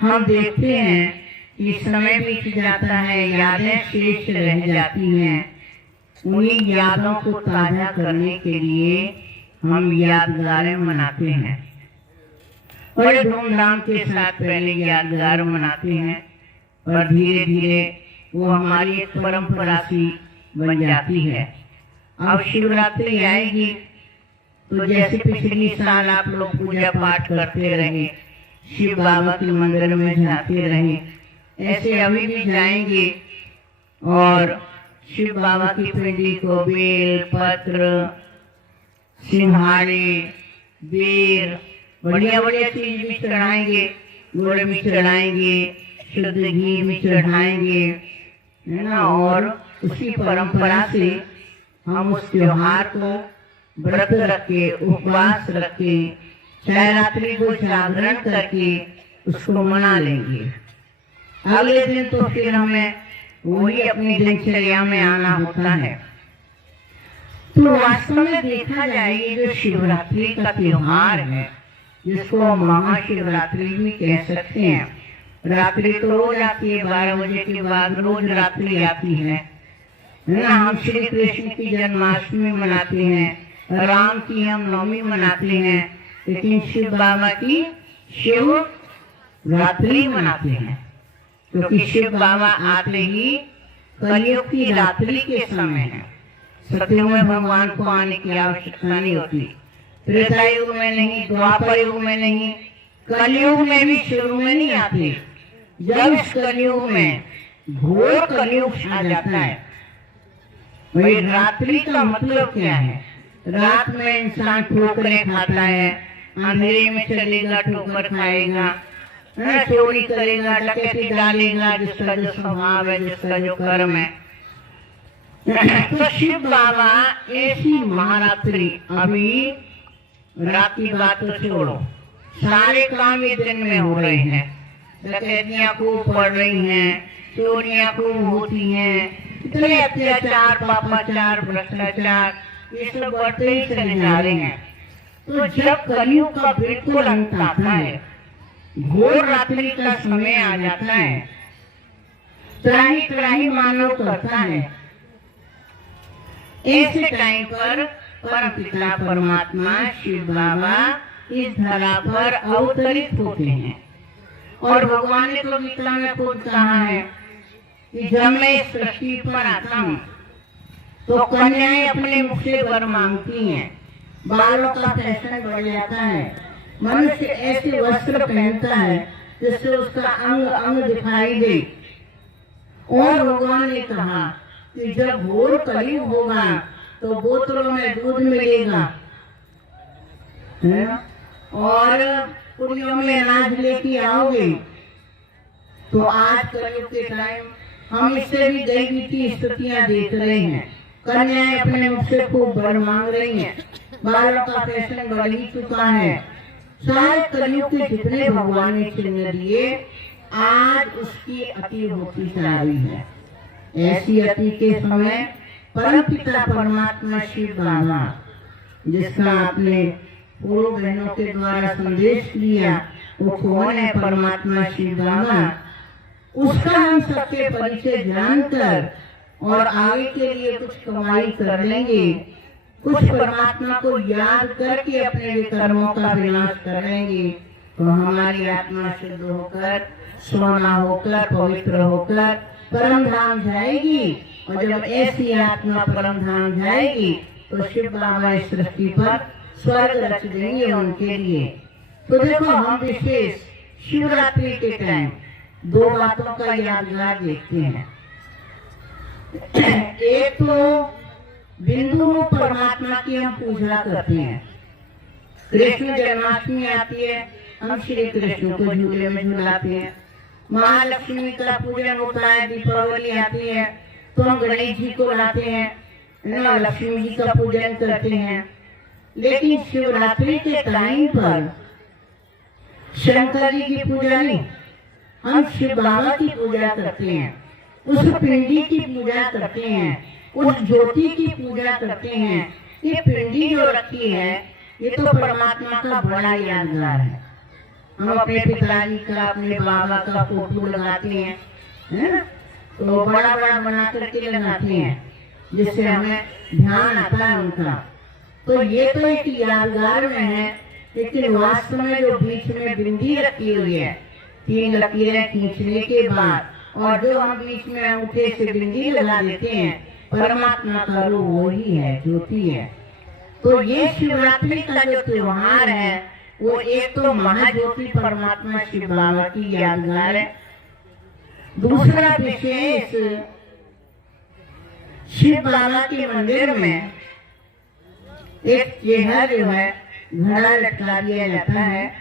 हम देखते हैं कि समय बीत जाता है, यादें शेष रह जाती हैं। उन्हीं यादों को ताजा करने के लिए हम यादगारें मनाते हैं। बड़े धूमधाम के साथ पहले यादगार मनाते हैं और धीरे धीरे वो हमारी एक परंपरा सी बन जाती है। अब शिवरात्रि आएगी तो जैसे पिछली साल आप लोग पूजा पाठ करते रहे, शिव बाबा के मंदिर में जाते रहे, ऐसे अभी भी जाएंगे और शिव बाबा की पिंडी को बेल पत्र, सिंघाड़े, बेर, बढ़िया बढ़िया चीज भी चढ़ाएंगे, गुड़ भी चढ़ाएंगे, शुद्ध घी भी चढ़ाएंगे, है ना। और उसी परंपरा से हम उस त्योहार को व्रत रखे, उपवास रखे, शिवरात्रि को जागरण करके उसको मना लेंगे। अगले दिन तो फिर हमें वही अपनी दिनचर्या में आना होता है। तो वास्तव में देखा जाए ये जो शिवरात्रि का त्योहार है, जिसको महाशिवरात्रि भी कह सकते हैं, रात्रि तो रोज आती है, 12 बजे के बाद रोज रात्रि आती है ना। हम श्री कृष्ण की जन्माष्टमी मनाते हैं, राम की हम नवमी मनाते हैं, लेकिन शिव बाबा की शिव रात्रि मनाते हैं, क्योंकि शिव बाबा आते ही कलयुग की रात्रि के समय है। सतयुग में भगवान को आने की आवश्यकता नहीं होती, त्रेता युग में नहीं, द्वापर युग में नहीं, कलयुग में भी शुरू में नहीं आते। जब इस कलयुग में घोर कलयुग आ जाता है, वही रात्रि का मतलब क्या है? रात में इंसान ठोकरें खाता है, अंधेरे में चलेगा, ठोकर खाएगा, चोरी करेगा, डकैती डालेगा, जिसका जो स्वभाव है, जिसका जो कर्म है। तो शिव बाबा ऐसी महारात्रि, अभी रात की बात तो छोड़ो, सारे काम ये दिन में हो रहे हैं। डकैतियां खूब पड़ रही हैं, चोरियां खूब होती हैं, इतने अत्याचार, पापाचार, भ्रष्टाचार, ये सब बढ़ते ही चले जा रहे हैं। तो जब कलयुग का बिल्कुल अंत आता है, घोर रात्रि का समय आ जाता है, त्राही त्राही मानव करता है, ऐसे टाइम पर परमपिता परमात्मा शिव बाबा इस धरा पर अवतरित होते हैं। और भगवान ने तो गीता में खुद कहा है कि जब मैं इस सृष्टि पर आता हूँ तो कन्याएं अपने मुख से वर मांगती हैं, बालों का फैशन बढ़ जाता है, मनुष्य ऐसे वस्त्र पहनता है जिससे उसका अंग अंग दिखाई दे। और भगवान ने कहा कि जब घोर कलयुग होगा तो बोतलों में दूध मिलेगा और पुड़ियों में अनाज लेके आओगे। तो आज कलयुग के टाइम हम इससे भी गई बीती स्थितियां देख रहे हैं। कन्याएं अपने मुख से खूब वर मांग रही हैं, बालों का फैशन बढ़ ही चुका है। शायद कलयुग के जितने भगवान ने चिन्ह दिए, आज उसकी अति होती जा रही है। ऐसी अति के समय परमपिता परमात्मा शिव बाबा, जिसका आपने पूर्व बहनों के द्वारा संदेश लिया, वो कौन है परमात्मा शिव बाबा, उसका हम सबके परिचय जानकर और आगे के लिए कुछ कमाई कर लेंगे, कुछ परमात्मा को याद करके अपने कर्मों का विनाश कर लेंगे, तो हमारी आत्मा शुद्ध होकर, सोना होकर, पवित्र होकर परम धाम जाएगी। और जब ऐसी आत्मा परम धाम जाएगी तो शिव बाबा इस सृष्टि पर स्वर्ग रच देंगे उनके लिए। तो देखो, हम विशेष शिवरात्रि के टाइम दो बातों का यादगार देखते हैं। एक तो बिंदु रूप परमात्मा की हम पूजा करते हैं। कृष्ण जन्माष्टमी आती है, हम श्री कृष्ण को झूले में झुलाते हैं। महालक्ष्मी का पूजन होता है, दीपावली आती है तो हम गणेश जी को लाते हैं, लक्ष्मी जी का पूजन करते हैं। लेकिन शिवरात्रि के टाइम पर शंकर जी की पूजा नहीं, हम शिव बाबा की पूजा करते हैं, उस पिंडी की पूजा करते हैं, उस ज्योति की पूजा करते हैं। ये पिंडी जो रखी है, ये तो परमात्मा का बड़ा यादगार है। हम अपने पिताजी का, अपने बाबा का फोटो लगाते हैं, है ना, तो बड़ा बड़ा बना करके लगाते हैं जिससे हमें ध्यान आता है उनका। तो ये तो एक यादगार में है, लेकिन वास्तव में जो बीच में बिंदी रखी हुई है 3 लकीरें खींचने के बाद, और जो हम बीच में अंगूठे से बिंदी लगा देते हैं, परमात्मा का रूप वही है, ज्योति है। तो ये शिवरात्रि का जो त्योहार है वो एक तो महाज्योति परमात्मा शिव बाबा की यादगार है। दूसरा विशेष, शिव बाबा के मंदिर में एक चेहरा जो है घड़ा लटका दिया जाता है,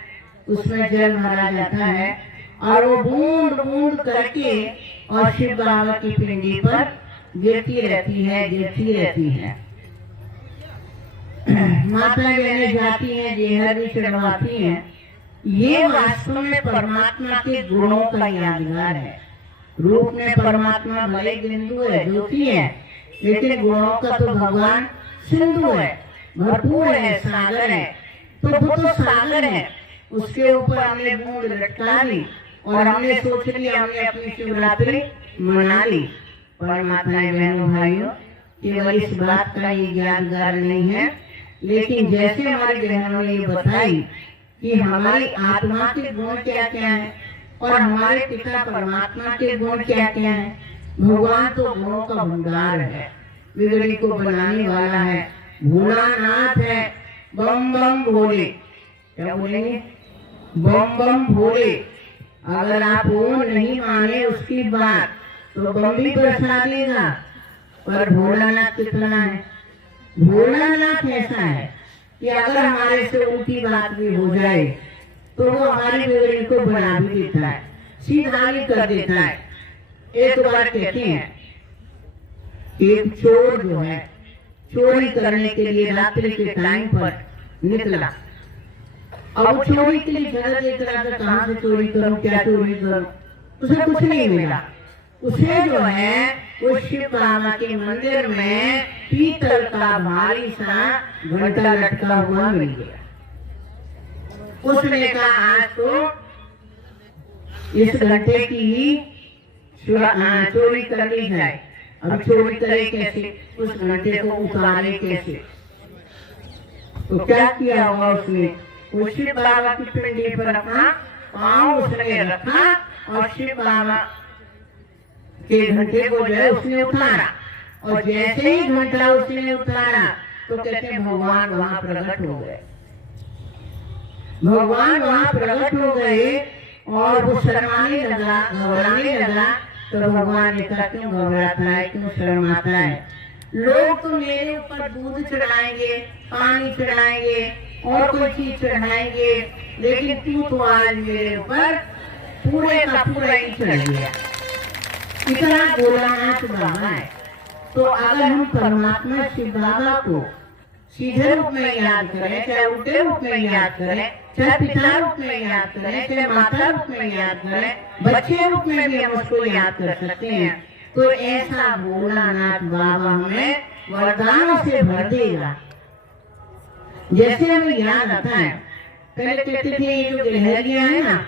उसमें जल भरा जाता है और वो बूंद बूंद करके और शिव बाबा की पिंडी पर गिरती रहती है, गिरती रहती है। माता बहनें जाती हैं, जेहर भी चढ़वाती हैं। ये वास्तव में परमात्मा के गुणों का यादगार है। रूप में परमात्मा भले बिंदु है, ज्योति है, लेकिन गुणों का तो भगवान सिंधु है, भरपूर है, सागर है। तो वो तो सागर है, उसके ऊपर हमने बूंद लटका ली और हमने सोच लिया हमने अपनी शिवरात्रि मना ली। परमात्माएं बहनों भाइयों, केवल इस बात का ये यादगार नहीं है, लेकिन जैसे हमारी बहनों ने ये बताई कि हमारी आत्मा के गुण क्या क्या है और हमारे पिता परमात्मा के गुण क्या क्या है। भगवान तो गुणों का भंडार है, बिगड़ी को बनाने वाला है, भोलानाथ है, बम बम भोले। क्या बोलेंगे? बम बम भोले। अगर आप वो नहीं माने उसकी बात तो बम भी बरसा देगा। पर भोलानाथ कितना है? भोलानाथ ऐसा है कि अगर हमारे से उल्टी बात भी हो जाए तो वो हमारी बिगड़ी को बना भी देता है, सीधा भी कर देता है। एक बार कहते हैं एक चोर जो है चोरी करने के लिए रात्रि के टाइम पर निकला। अब वो चोरी के लिए जगह देख रहा था, कहाँ से चोरी करूं, क्या चोरी करूं। उसे कुछ नहीं मिला। उसे जो है वो शिव बाबा के मंदिर में पीतल का भारी सा घंटा लटका हुआ मिल गया। उसने कहा आज तो इस घंटे की ही चोरी कर ली जाए। अब चोरी करे कैसे, उस घंटे को उतारे कैसे? तो क्या किया होगा उसने? वो शिव बाबा की पिंडी पर अपना पांव उसने रखा और शिव बाबा के घंटे को जो है उसने उतारा। और जैसे ही घंटा उसने उतारा तो कहते हैं भगवान वहां प्रकट हो गए। भगवान वहां प्रकट हो गए और वो शर्माने लगा, घबराने लगा। तो भगवान ने कहा क्यों घबराता है, क्यों शर्माता है? लोग तो मेरे ऊपर दूध चढ़ाएंगे, पानी चढ़ाएंगे और कोई चीज चढ़ाएंगे, लेकिन तू तो आज मेरे ऊपर पूरे का पूरा ही चढ़ गया। इतना भोलानाथ बाबा है। तो अगर हम परमात्मा शिव बाबा को सीधे रूप में याद करें, चाहे उल्टे रूप में याद करें, चाहे पिता रूप में याद करें, चाहे माता रूप में याद करें, बच्चे रूप में भी हम उसको याद कर सकते हैं, तो ऐसा भोलानाथ बाबा हमें वरदानों से भर देगा। जैसे हमें याद आता है, पहले कहते थे ये जो गिलहरियां है ना,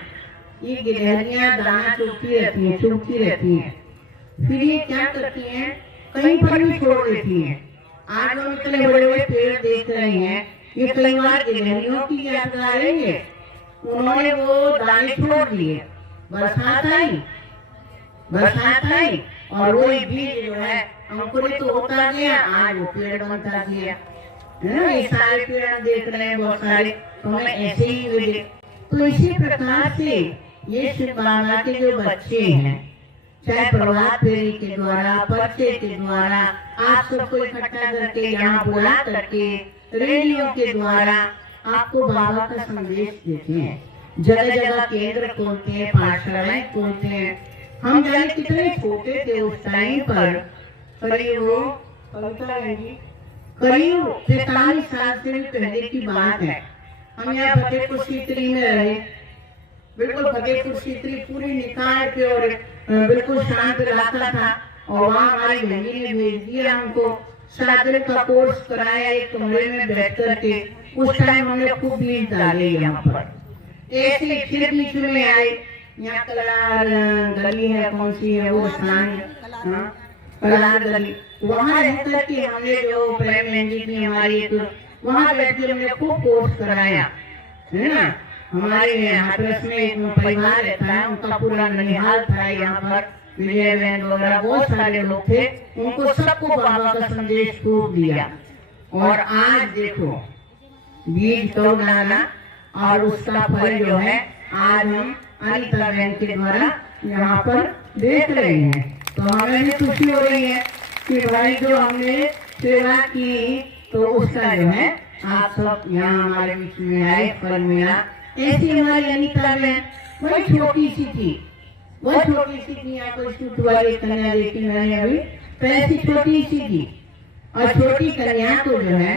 ये गिलहरियां दाना चुगती रहती हैं, चुगती रहती हैं। फिर ये क्या करती हैं, कहीं पर भी छोड़ देती हैं। आज हम इतने बड़े बड़े पेड़ देख रहे हैं, ये कई बार गिलहरियों की यादगार है। उन्होंने वो दाने छोड़ दिए, बरसात आई और वो बीज जो है अंकुरित होता गया, आज वो पेड़ बनता गया। है ना, ये सारे पेड़ देख रहे हैं बहुत सारे, तो हमें ऐसे ही मिले। तो इसी प्रकार से ये शिव बाबा के जो बच्चे हैं, चाहे प्रभात फेरी के द्वारा, पर्चे के द्वारा, आप सबको इकट्ठा करके यहाँ बुला करके, रेडियो के द्वारा आपको बाबा का संदेश देते हैं। जगह जगह केंद्र खोलते हैं, पाठशालाएं खोलते हैं। हम जाने कितने छोटे थे उस टाइम पर, करीब 43 साल से भी पहले की बात है। हम यहाँ फतेहपुर सीकरी में रहे, बिल्कुल फतेहपुर सीकरी पूरी निकाय पे और बिल्कुल शांत इलाका था। और वहाँ हमारी बहनी ने भेज दिया हमको, 7 दिन का कोर्स कराया एक कमरे में बैठ करके। उस टाइम हमने खूब बीज डाले यहाँ पर, ऐसे फिर बीच में आए, यहाँ कलार गली है, कौन सी है वो स्थान, कलार गली, वहाँ रह करके हमने जो प्रेम मेहंदी थी हमारी एक, वहाँ बैठ के हमने खूब कोर्स कराया, है ना। हमारे हाथरस में एक परिवार रहता है, उनका पूरा ननिहाल था यहाँ पर, विजय बहन वगैरह बहुत सारे लोग थे, उनको सबको बाबा का संदेश खूब दिया। और आज देखो बीज तो डाला और उसका फल जो है आज हम अनिता बहन के द्वारा यहाँ पर देख रहे हैं। तो हमें भी खुशी हो रही है कि भाई जो हमने सेवा की तो उसका जो है आप सब यहाँ हमारे बीच में आए, फल मिला। ऐसी हमारी अनिता बहन वही छोटी सी थी, वह छोटी सी थी, यहाँ कोई सूट वाली कन्या देखी मैंने अभी, तो ऐसी छोटी सी थी। और छोटी कन्या तो जो है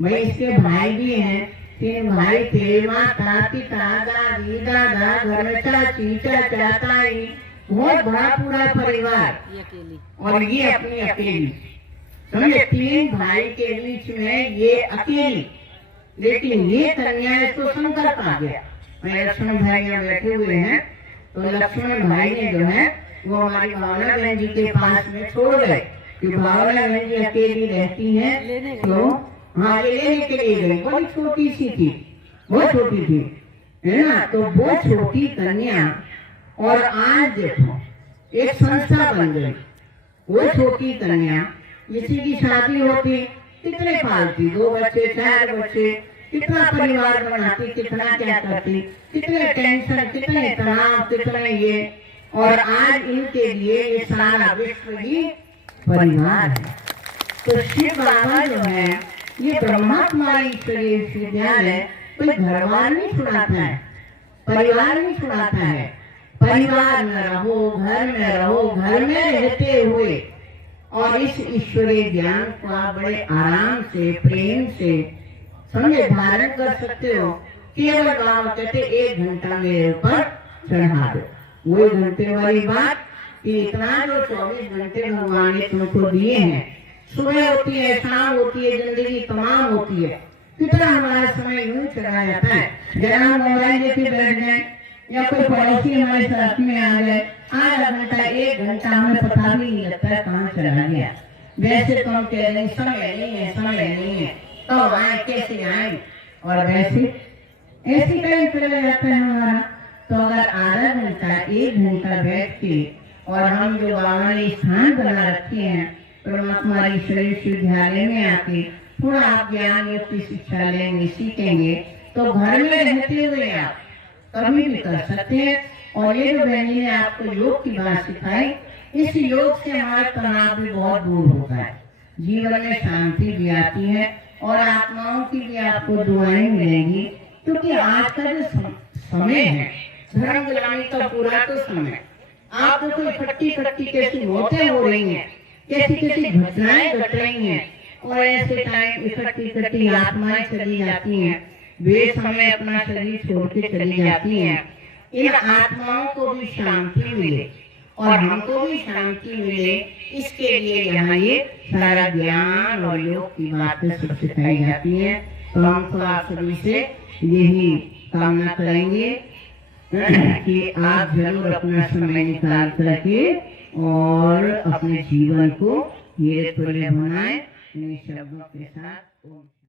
भाई इसके भाई भी हैं, 3 भाई थे, माता पिता दादी दादा, घर में चाची चाचा ताई, बहुत बड़ा पूरा परिवार, और ये अपनी अकेली, समझे 3 भाई के बीच में ये अकेली। लेकिन ये कन्या इसको संकल्प आ गया, मेरे लक्ष्मण भाई यहाँ बैठे हुए हैं, तो लक्ष्मण भाई ने जो है वो हमारी भावना बहन जी के पास में छोड़ गए कि भावना बहन जी अकेली रहती हैं, तो हाँ ये लेने के लिए गई। बड़ी छोटी सी थी, बहुत छोटी थी, है ना। तो वो छोटी कन्या और आज देखो एक संस्था बन गई। वो छोटी कन्या, किसी की शादी होती कितने पालती, 2 बच्चे 4 बच्चे, कितना परिवार बनाती, कितना क्या करती, कितने टेंशन, कितने तनाव, कितने ये, और आज इनके लिए ये सारा विश्व ही परिवार है। तो शिव बाबा जो है ये ब्रह्मा कुमारी ईश्वरीय विश्वविद्यालय कोई घरवार नहीं छुड़ाता है, परिवार नहीं छुड़ाता है। परिवार में रहो, घर में रहो, घर में रहते हुए और इस ईश्वरीय ज्ञान को आप बड़े आराम से प्रेम से समझे धारण कर सकते हो। केवल बाबा कहते 1 घंटा मेरे ऊपर चढ़ा दो। वो 1 घंटे वाली बात कि इतना जो 24 घंटे भगवान ने तुमको दिए हैं, सुबह होती है, शाम होती है, जिंदगी तमाम होती है, कितना हमारा समय यूं चला जाता है। जरा हम मोबाइल लेके बैठ जाए या कोई पड़ोसी हमारे साथ में आ जाए, आधा घंटा 1 घंटा हमें पता भी नहीं लगता है कहाँ चला गया। वैसे तो हम कह रहे समय नहीं है, समय नहीं है, तो आए कैसे आए, और वैसे ऐसी कहीं चला जाता है हमारा। तो अगर आधा घंटा 1 घंटा बैठ के और हम जो बाबा ने स्थान बना रखे हैं ब्रह्मा कुमारी ईश्वरीय विश्वविद्यालय में आके थोड़ा आप ज्ञान युक्त शिक्षा लेंगे, सीखेंगे, तो घर में रहते हुए आप कभी भी कर सकते हैं। और ये जो बहनी ने आपको योग की बात सिखाई, इस योग से हमारा तनाव भी बहुत दूर होता है, जीवन में शांति भी आती है और आत्माओं की भी आपको दुआएं मिलेंगी। क्योंकि आज का जो समय है धर्म गिराने का पूरा तो समय, आप देखो इकट्ठी इकट्ठी कैसी मौतें हो रही हैं, कैसी कैसी घटनाएं घट रही हैं, और ऐसे टाइम इकट्ठी इकट्ठी आत्माएं चली जाती हैं, वे समय अपना शरीर छोड़ के चली जाती हैं। इन आत्माओं को भी शांति मिले और हमको भी शांति मिले, इसके लिए यहाँ ये सारा ज्ञान और योग की बातें सब सिखाई जाती हैं। तो हम तो आप सभी से यही कामना करेंगे कि आप जरूर अपना समय निकाल करके और अपने जीवन को ये तुल्य बनाएं इन शब्दों के साथ।